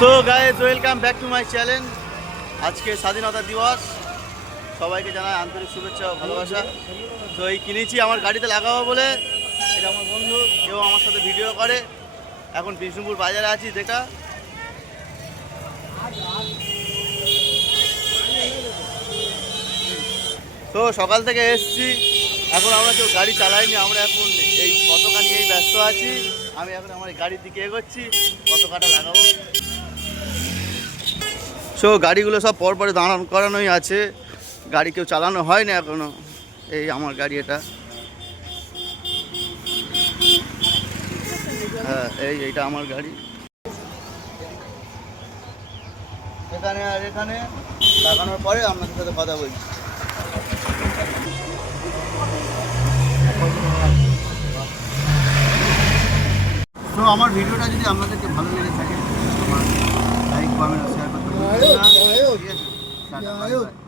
So guys, welcome back to my channel. আজকে স্বাধীনতা দিবস, সবাইকে জানাই আন্তরিক শুভেচ্ছা ও ভালোবাসা। তো এই কিনেছি আমার গাড়িতে লাগাবো বলে। এটা আমার বন্ধু, কেউ আমার সাথে ভিডিও করে। এখন বিষ্ণুপুর বাজারে আছি যেটা। তো সকাল থেকে এসছি, এখন আমরা কেউ গাড়ি চালাইনি। আমরা এখন এই পতাকা নিয়েই ব্যস্ত আছি। আমি এখন আমার গাড়ির দিকে এগোচ্ছি, পতাকাটা লাগাবো। সো গাড়িগুলো সব পরপরে দাঁড়ানো করানোই আছে, গাড়ি কেউ চালানো হয় না এখনো। এই আমার গাড়ি এটা, হ্যাঁ এইটা আমার গাড়ি। এখানে আর এখানে লাগানোর পরে আপনাদের সাথে কথা বলছি। তো আমার ভিডিওটা যদি আপনাদেরকে ভালো লেগে থাকে, আমার লাইক কমেন্ট শেয়ার করতে ভুলবেন না। ঠিক আছে? Tata, bye bye.